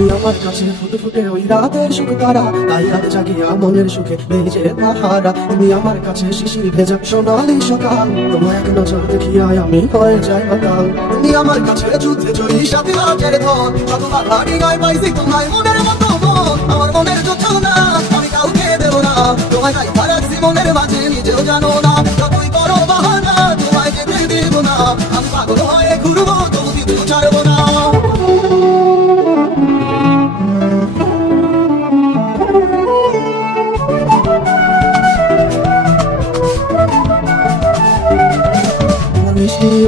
তুমি আমার কাছে ফুটে ফুটে ওই রাতের সুখ তারা, তাই রাত জাগিয়া মনের সুখে নেই যে পাহারা। তুমি আমার কাছে শিশির ভেজা সোনালি সকাল, তোমার এক নজর দেখিয়া আমি হয়ে যাই মাতাল। তুমি আমার কাছে যুদ্ধে জয়ী সাথী রাজের ধন, শত বাধা ডিঙায় পাইছি তোমায় মনের মতো মন। আমার মনের যোচনা আমি কাউকে দেব না, তোমায় তাই রাখছি মনের মাঝে নিজেও জানো না। যতই করো বাহানা তোমায় যেতে দেব না, আমি পাগল হয়ে ঘুরবো তবু কিছু ছাড়বো না।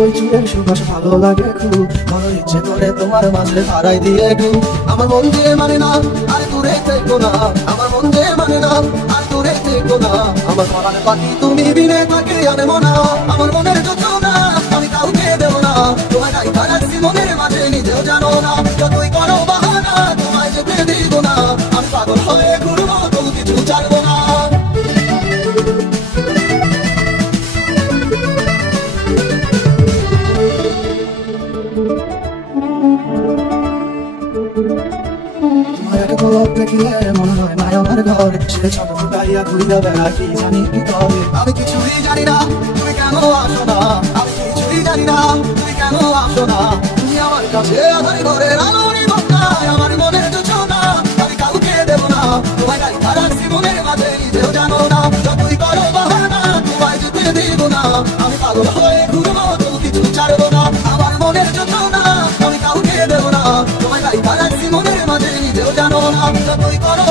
ওই চুলের সুবাস ভালো লাগে খুব, ভালো ইচ্ছে করে তোমার মাঝে হারাই দিয়ে ডুব। আমার মন যে মানে না আর দূরে থেকো না, আমার মন যে মানে না আর দূরে থেকো না। আমার মরার পাখি তুমি বিনে তাকে আনবো না, আমার মনের যোচনা আমি কাউকে দেবো না, তোমায় তাই রাখছি মনের মাঝে নিজেও জানো না। যতই করো বাহানা তোমায় যেতে দিব না, আমি পাগল হয়ে ঘুরবো তবু কিছু ছাড়বো না। মনে হয় নাই আমার ঘরে, সে ছোট ফুটাইয়া ঘুরিয়া বেড়া কি জানি কি করে। আমি কিছুই জানি না তুমি কেন আসো না, আমি কিছুই জানি না তুমি কেন আসো না। তুমি আমার কাছে আধার ঘরের আলোরই বন্যায়, আমার মনের যোচনা আমি কাউকে দেব না, তোমায় গাই রাখছি মনের মাঝে নিজেও জানো না। যতই করো বাহানা তোমায় যেতে দিব না, আমি পাগল হয়ে ঘুরবো তবু কিছু ছাড়বো না। আমার মনের যোচনা আমি কাউকে দেব না, তোমায় গাই রাখছি মনের মাঝে নিজেও জানো না। যতই করো